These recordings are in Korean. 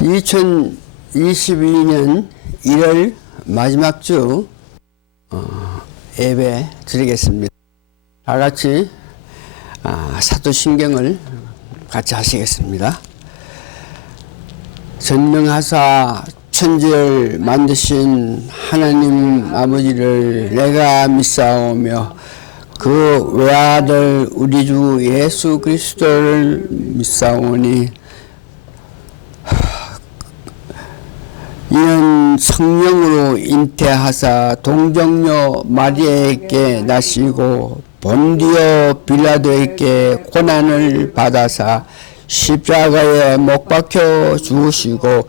2022년 1월 마지막 주 어, 예배 드리겠습니다. 다 같이 아, 사도신경을 같이 하시겠습니다. 전능하사 천지를 만드신 하나님 아버지를 내가 믿사오며 그 외아들 우리 주 예수 그리스도를 믿사오니 이는 성령으로 잉태하사 동정녀 마리아에게 나시고 본디오 빌라도에게 고난을 받아사 십자가에 못 박혀 죽으시고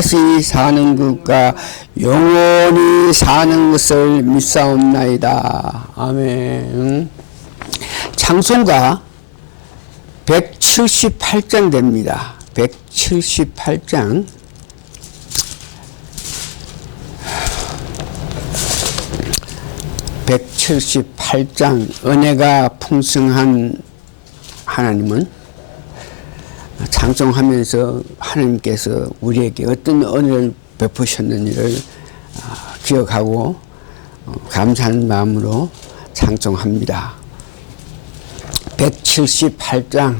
시 사는 것과 영원히 사는 것을 믿사옵나이다. 아멘. 장송가 178장 됩니다. 178장. (178장) 은혜가 풍성한 하나님은 장성하면서 하나님께서 우리에게 어떤 은혜를 베푸셨는지를 아, 기억하고 어, 감사하는 마음으로 장성합니다. 178장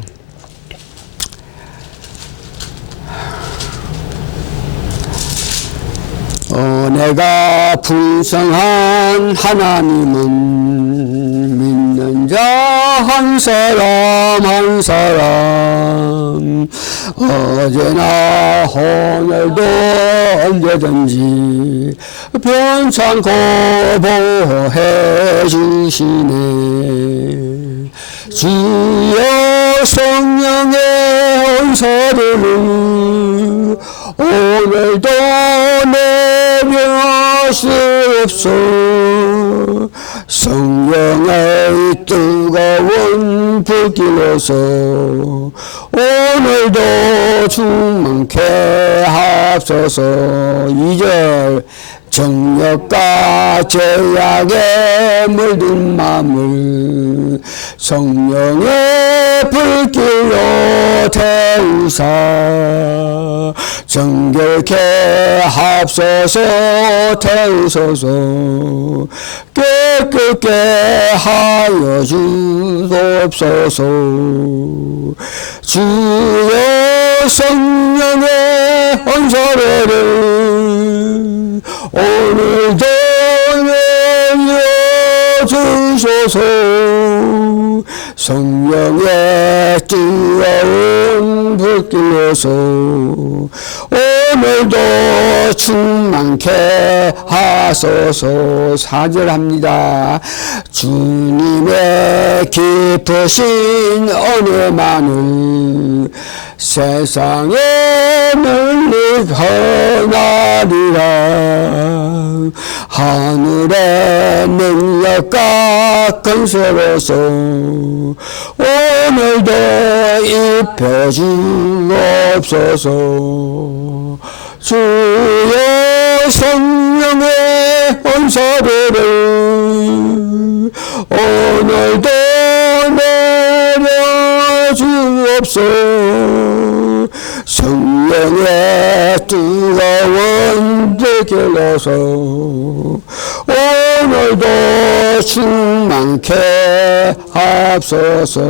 어, 내가 풍성한 하나님은 믿는 자 한 사람 한 사람. 어제나 오늘도 언제든지 변찮고 보호해 주시네. 주여 성령의 은사를 오늘도 내려주옵소 성령의 뜨거운 불길로서 오늘도 충만케 합소서. 이절 정력과 제약에 물든 마음을 성령의 불길로 태우사 정결케 합소서 태우소서 깨끗게 하여 주옵소서. 주여 성령의 언사례를 내려주소서. 성령의 뜨거운 불길로서 오늘도 충만케 하소서. 사절합니다. 주님의 깊으신 은혜만을 세상에 널리 전하리라 하늘의 능력과 근세로서 오늘도 입혀주옵소서. 주여 성령의 원사들을 오늘도 뜨거운 불길로서 오늘도 충만케 합소서.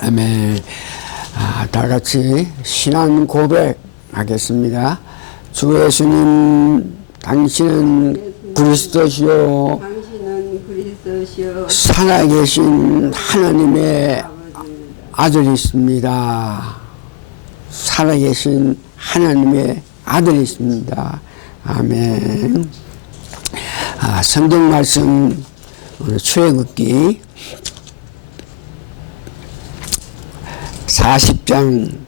아멘. 아, 다 같이 신앙 고백하겠습니다. 주 예수님 당신은 그리스도시요. 당신은 그리스도시요. 살아계신 하나님의 아들이십니다. 살아계신 하나님의 아들이십니다. 아멘. 아, 성경 말씀 오늘 출애굽기 40장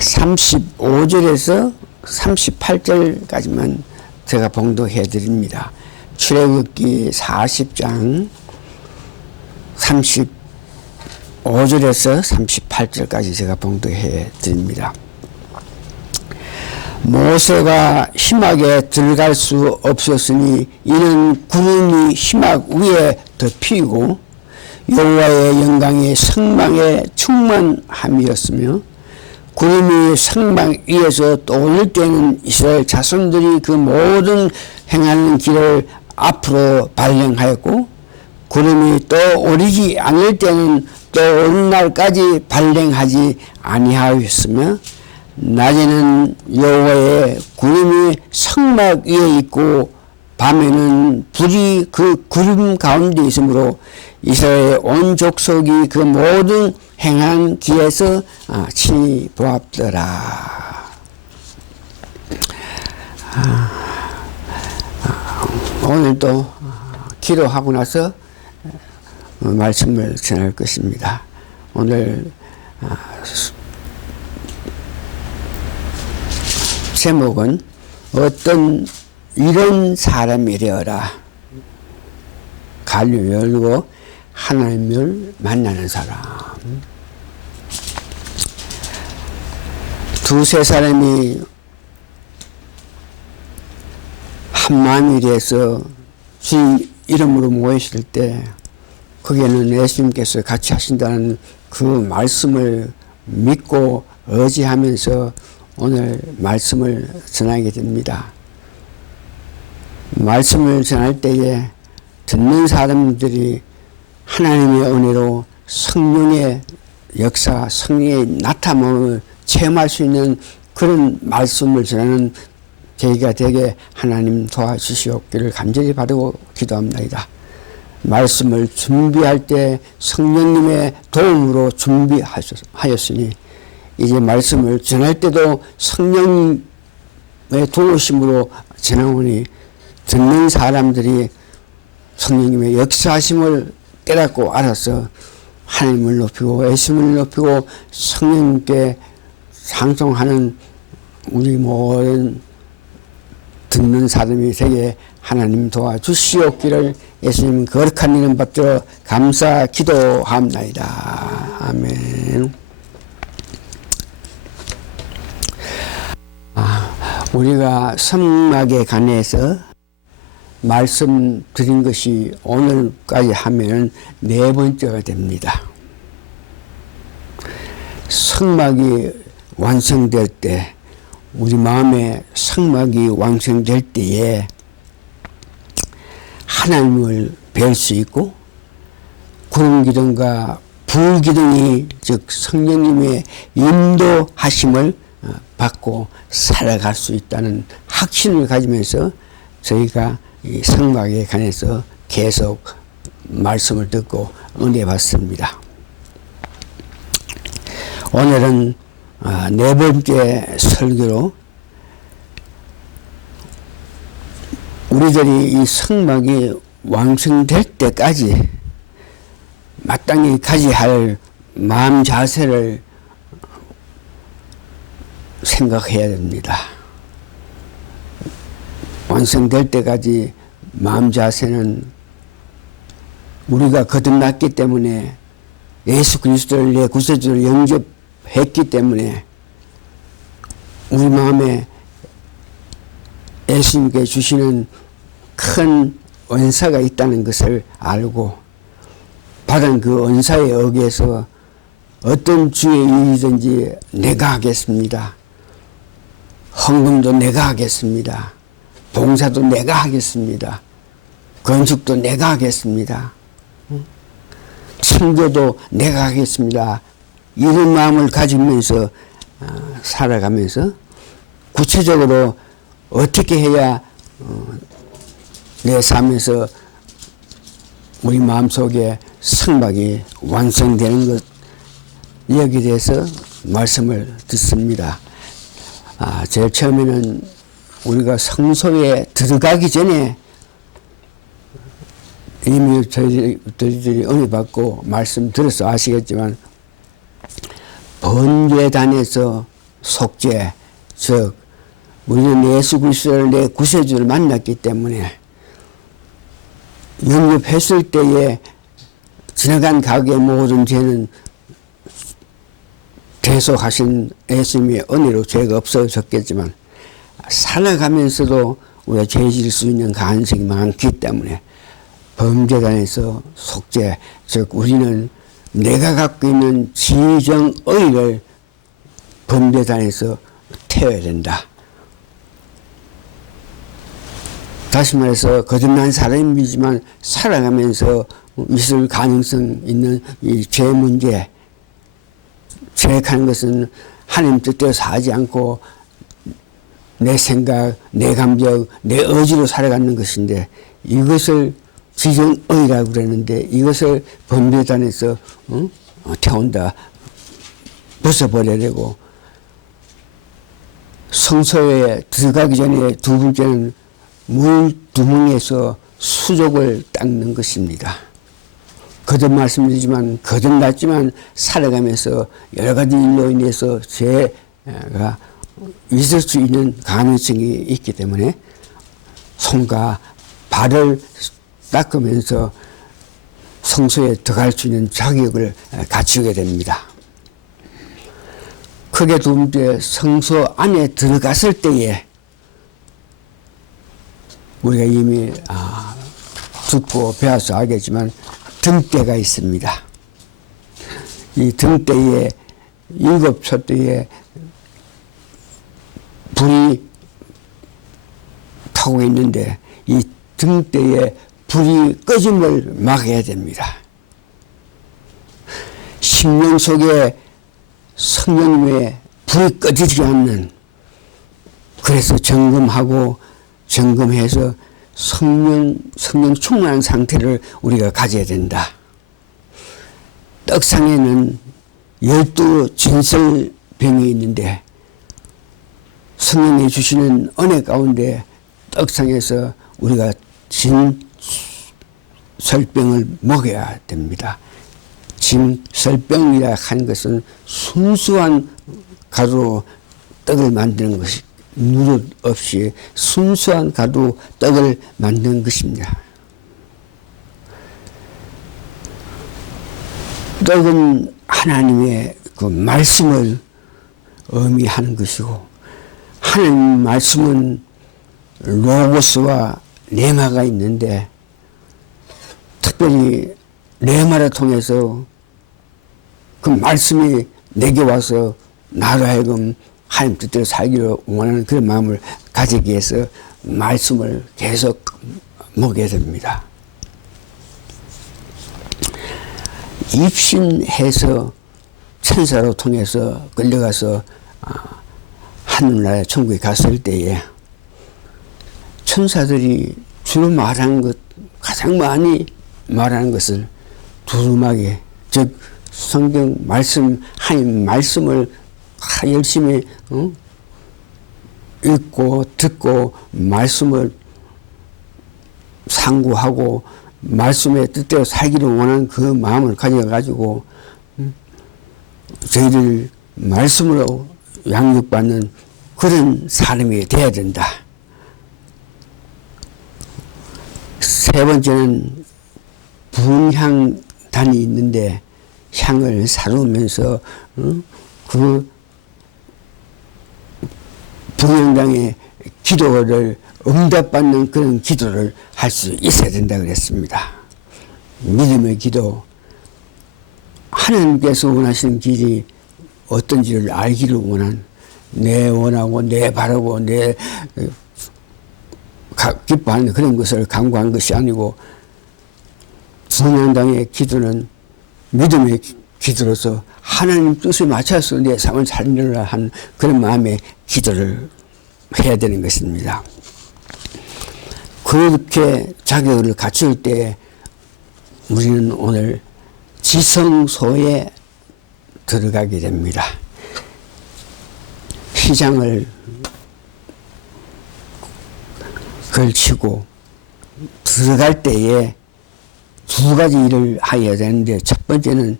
35절에서 38절까지만 제가 봉독해 드립니다. 출애굽기 40장 35절에서 38절까지 제가 봉독해 드립니다. 모세가 희막에 들어갈 수 없었으니 이는 구름이 희막 위에 덮이고 여호와의 영광이 성막에 충만함이었으며 구름이 성막 위에서 떠올 때는 이스라엘 자손들이 그 모든 행하는 길을 앞으로 발령하였고 구름이 또 오르지 않을 때는 또 오는 날까지 발령하지 아니하였으며 낮에는 여호와의 구름이 성막 위에 있고 밤에는 불이 그 구름 가운데 있으므로 이스라엘 온 족속이 그 모든 행한 길에서 아, 친히 보았더라. 아, 아, 오늘 또 기도하고 나서 어, 말씀을 전할 것입니다. 오늘 제목은 어떤 이런 사람이 되어라. 갈류 열고 하나님을 만나는 사람. 두세 사람이 한 마음이 돼서 주님 이름으로 모였을 때 거기에는 예수님께서 같이 하신다는 그 말씀을 믿고 의지하면서 오늘 말씀을 전하게 됩니다. 말씀을 전할 때에 듣는 사람들이 하나님의 은혜로 성령의 역사, 성령의 나타남을 체험할 수 있는 그런 말씀을 전하는 계기가 되게 하나님 도와주시옵기를 간절히 바라고 기도합니다. 말씀을 준비할 때 성령님의 도움으로 준비하였으니 이제 말씀을 전할 때도 성령의 도우심으로 전하오니 듣는 사람들이 성령님의 역사하심을 깨닫고 알아서 하나님을 높이고 예수님을 높이고 성령님께 상송하는 우리 모든 듣는 사람이 되게 하나님 도와주시옵기를 예수님 거룩한 이름 받들어 감사 기도합나이다. 아멘. 아, 우리가 성막에 관해서 말씀드린 것이 오늘까지 하면 네 번째가 됩니다. 성막이 완성될 때, 우리 마음에 성막이 완성될 때에 하나님을 뵐수 있고, 구름 기둥과 불 기둥이 즉 성령님의 인도하심을 어, 받고 살아갈 수 있다는 확신을 가지면서 저희가 이 성막에 관해서 계속 말씀을 듣고 은혜 받습니다. 오늘은 아, 네 번째 설교로 우리들이 이 성막이 완성될 때까지 마땅히 가져야 할 마음 자세를 생각해야 됩니다. 완성될 때까지 마음 자세는 우리가 거듭났기 때문에 예수 그리스도를 내 구세주로 영접했기 때문에 우리 마음에 예수님께 주시는 큰 은사가 있다는 것을 알고 받은 그 은사에 의해서 어떤 주의 일이든지 내가 하겠습니다. 헌금도 내가 하겠습니다. 봉사도 내가 하겠습니다. 건축도 내가 하겠습니다. 친교도 내가 하겠습니다. 이런 마음을 가지면서 어, 살아가면서 구체적으로 어떻게 해야 어, 내 삶에서 우리 마음속에 성막이 완성되는 것 여기에 대해서 말씀을 듣습니다. 아, 제일 처음에는 우리가 성소에 들어가기 전에 이미 저희들이 은혜 받고 말씀 들어서 아시겠지만 번제단에서 속죄, 즉 우리는 예수 그리스도를 내 구세주를 만났기 때문에 영접했을 때에 지나간 가게의 모든 죄는 대속하신 예수님의 은혜로 죄가 없어졌겠지만 살아가면서도 우리가 죄질 수 있는 가능성이 많기 때문에 범죄단에서 속죄, 즉 우리는 내가 갖고 있는 지정 의를 범죄단에서 태워야 된다. 다시 말해서 거듭난 사람이지만 살아가면서 있을 가능성 있는 이 죄 문제, 죄악하는 것은 하나님 뜻대로 사지 않고 내 생각, 내 감정, 내 의지로 살아가는 것인데 이것을 지정의라고 그러는데 이것을 범죄단에서 어? 어, 태운다. 벗어버려야 되고 성소에 들어가기 전에 두 번째는 물 두멍에서 수족을 닦는 것입니다. 거듭 말씀드리지만 거듭났지만 살아가면서 여러 가지 일로 인해서 죄가 있을 수 있는 가능성이 있기 때문에 손과 발을 닦으면서 성소에 들어갈 수 있는 자격을 갖추게 됩니다. 크게 두 번째 성소 안에 들어갔을 때에 우리가 이미 아, 듣고 배워서 알겠지만 등대가 있습니다. 이 등대에 일곱 촛대에 불이 타고 있는데 이 등대에 불이 꺼짐을 막아야 됩니다. 심령 속에 성령님의 불이 꺼지지 않는 그래서 점검하고 점검해서 성령 성령 충만한 상태를 우리가 가져야 된다. 떡상에는 열두 진설병이 있는데 성령이 주시는 은혜 가운데 떡상에서 우리가 진설병을 먹여야 됩니다. 진설병이라 하는 것은 순수한 가루로 떡을 만드는 것이 누릇 없이 순수한 가루 떡을 만드는 것입니다. 떡은 하나님의 그 말씀을 의미하는 것이고 하나님 말씀은 로고스와 레마가 있는데 특별히 레마를 통해서 그 말씀이 내게 와서 나로 하여금 하나님 뜻대로 살기를 원하는 그런 마음을 가지기 위해서 말씀을 계속 먹여야 됩니다. 입신해서 천사로 통해서 끌려가서 아, 하늘나라 천국에 갔을 때에 천사들이 주로 말하는 것 가장 많이 말하는 것을 두루마게 즉 성경 말씀 하나님 말씀을 열심히 어? 읽고 듣고 말씀을 상고하고 말씀의 뜻대로 살기를 원하는 그 마음을 가져가지고 저희들 말씀으로 양육받는 그런 사람이 되어야 된다. 세 번째는 분향단이 있는데 향을 사르면서 그 분향당의 기도를 응답받는 그런 기도를 할 수 있어야 된다 그랬습니다. 믿음의 기도. 하나님께서 원하시는 길이 어떤지를 알기를 원한 내 원하고 내 바라고 내 기뻐하는 그런 것을 강구한 것이 아니고 분양당의 기도는 믿음의 기도로서 하나님 뜻에 맞춰서 내 삶을 살리려 한 그런 마음의 기도를 해야 되는 것입니다. 그렇게 자격을 갖출 때 우리는 오늘 지성소에 들어가게 됩니다. 휘장을 걸치고 들어갈 때에 두 가지 일을 해야 되는데 첫 번째는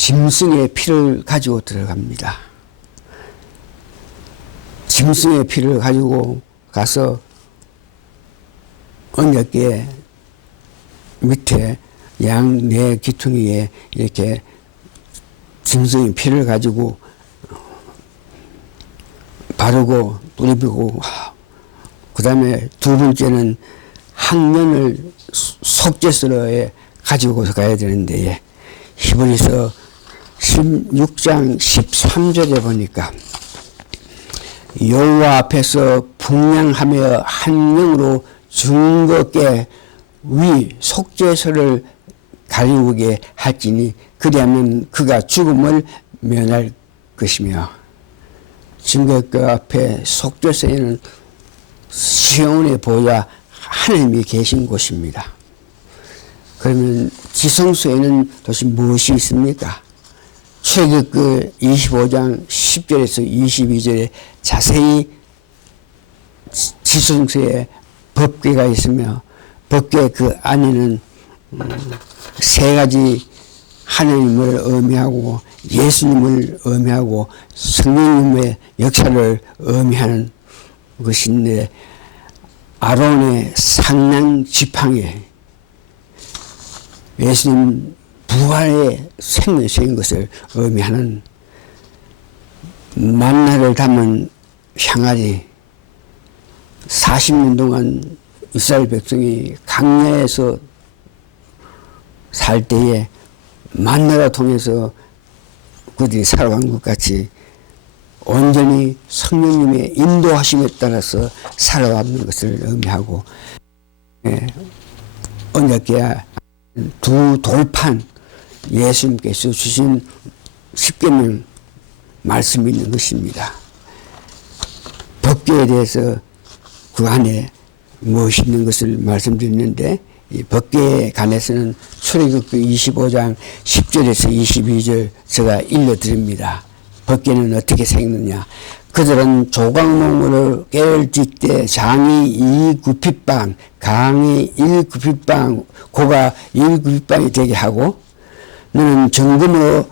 짐승의 피를 가지고 들어갑니다. 짐승의 피를 가지고 가서 언약계 밑에 양 네 기퉁이에 이렇게 짐승의 피를 가지고 바르고 뿌리고 그 다음에 두 번째는 학년을 속죄스러에 가지고서 가야 되는데 히브리서 16장 13절에 보니까 여호와 앞에서 분양하며 한 명으로 증거께 위 속죄서를 가리우게 할지니 그리하면 그가 죽음을 면할 것이며 증거께 앞에 속죄서에는 시온의 보좌 하나님이 계신 곳입니다. 그러면 지성소에는 도대체 무엇이 있습니까? 출애굽 25장 10절에서 22절에 자세히 지성소에 법궤가 있으며 법궤 그 안에는 음, 세 가지 하나님을 의미하고 예수님을 의미하고 성령님의 역사를 의미하는 것인데 아론의 상난 지팡이 예수님 부활의 생명적인 것을 의미하는 만나를 담은 향아리 40년 동안 이스라엘 백성이 강야에서 살 때에 만나를 통해서 그들이 살아간 것 같이 온전히 성령님의 인도하심에 따라서 살아가는 것을 의미하고 예, 언약계야 두 돌판 예수님께서 주신 십계명 말씀이 있는 것입니다. 법계에 대해서 그 안에 무엇이 있는 것을 말씀드렸는데 이 법계에 관해서는 출애굽기 25장 10절에서 22절 제가 읽어드립니다. 법계는 어떻게 생겼느냐 그들은 조각몽으로 깨울질 때 장이 이 구핏방, 강이 일 구핏방, 고가 일 구핏방이 되게 하고 너는 정금으로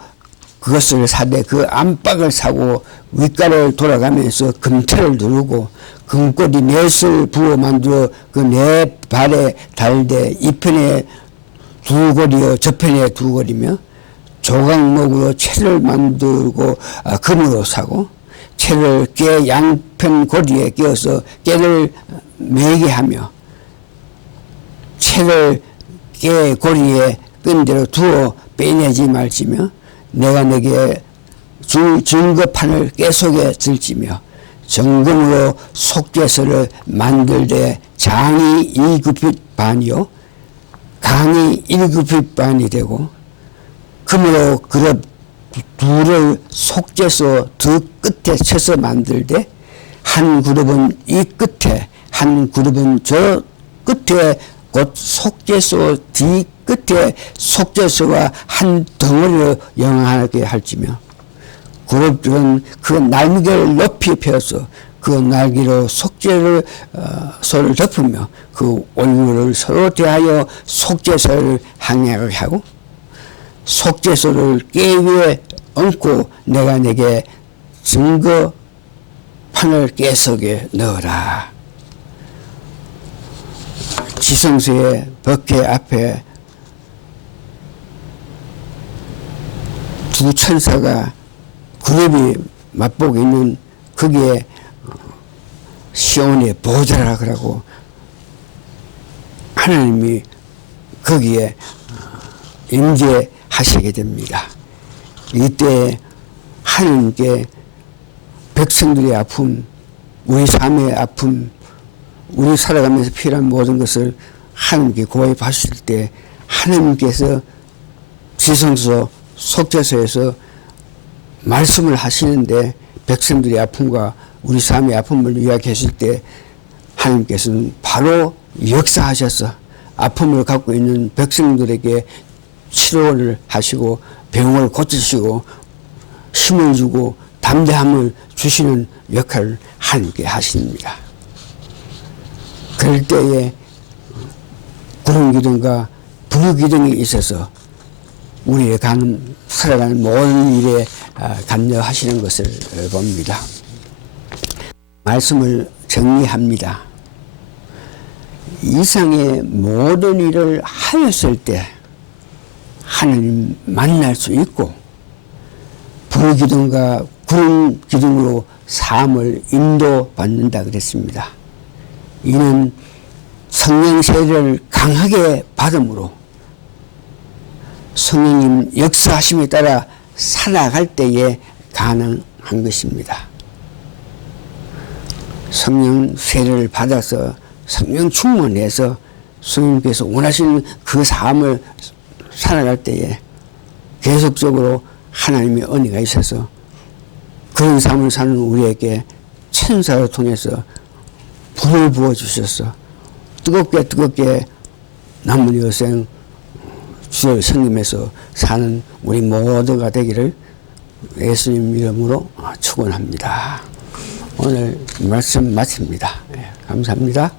그것을 사되 그 안박을 사고 윗가를 돌아가면서 금태를 누르고 금꼬리 넷을 부어 만들어 그 네 발에 달되 이편에 두 고리요 저편에 두 고리며 조각목으로 채를 만들고 아, 금으로 사고 채를 깨 양편 고리에 끼어서 깨를 매게 하며 채를 깨 고리에 끈대로 두어 빼내지 말지며 내가 내게 주 증거판을 깨 속에 들지며 정금으로 속죄서를 만들되 장이 일급빛 반이요 강이 일급빛 반이 되고 금으로 그릇 둘을 속죄서 두 끝에 쳐서 만들되 한 그룹은 이 끝에 한 그룹은 저 끝에 곧 속죄소 뒤 끝에 속죄소가 한 덩어리로 영하게 할지며 그룹들은 그 날개를 높이 펴서 그 날개로 속죄를 어, 소를 덮으며 그 얼굴을 서로 대하여 속죄소를 항해하게 하고 속죄소를 깨 위에 얹고 내가 내게 증거 판을 깨석에 넣어라. 지성소의 법계 앞에 두 천사가 그룹이 맛보고 있는 거기에 시온의 보좌라 그러고 하나님이 거기에 임재하시게 됩니다. 이때 하나님께 백성들의 아픔, 우리 삶의 아픔, 우리 살아가면서 필요한 모든 것을 하나님께 고해 봤을 때 하나님께서 지성소 속죄소에서 말씀을 하시는데 백성들의 아픔과 우리 삶의 아픔을 이야기했을 때 하나님께서는 바로 역사하셔서 아픔을 갖고 있는 백성들에게 치료를 하시고 병을 고치시고 힘을 주고 담대함을 주시는 역할을 하나님께 하십니다. 그럴 때에 구름 기둥과 불 기둥이 있어서 우리의 가는 살아가는 모든 일에 아, 감려하시는 것을 봅니다. 말씀을 정리합니다. 이상의 모든 일을 하였을 때 하나님 만날 수 있고 부기둥과 구름 기둥으로 삶을 인도받는다 그랬습니다. 이는 성령 세례를 강하게 받음으로 성령님 역사하심에 따라 살아갈 때에 가능한 것입니다. 성령 세례를 받아서 성령 충만해서 성령께서 원하시는 그 삶을 살아갈 때에 계속적으로 하나님의 은혜가 있어서 그런 삶을 사는 우리에게 천사를 통해서 불을 부어 주셔서 뜨겁게 뜨겁게 남은 여생 주를 섬기면서 사는 우리 모두가 되기를 예수님 이름으로 축원합니다. 오늘 말씀 마칩니다. 예, 감사합니다.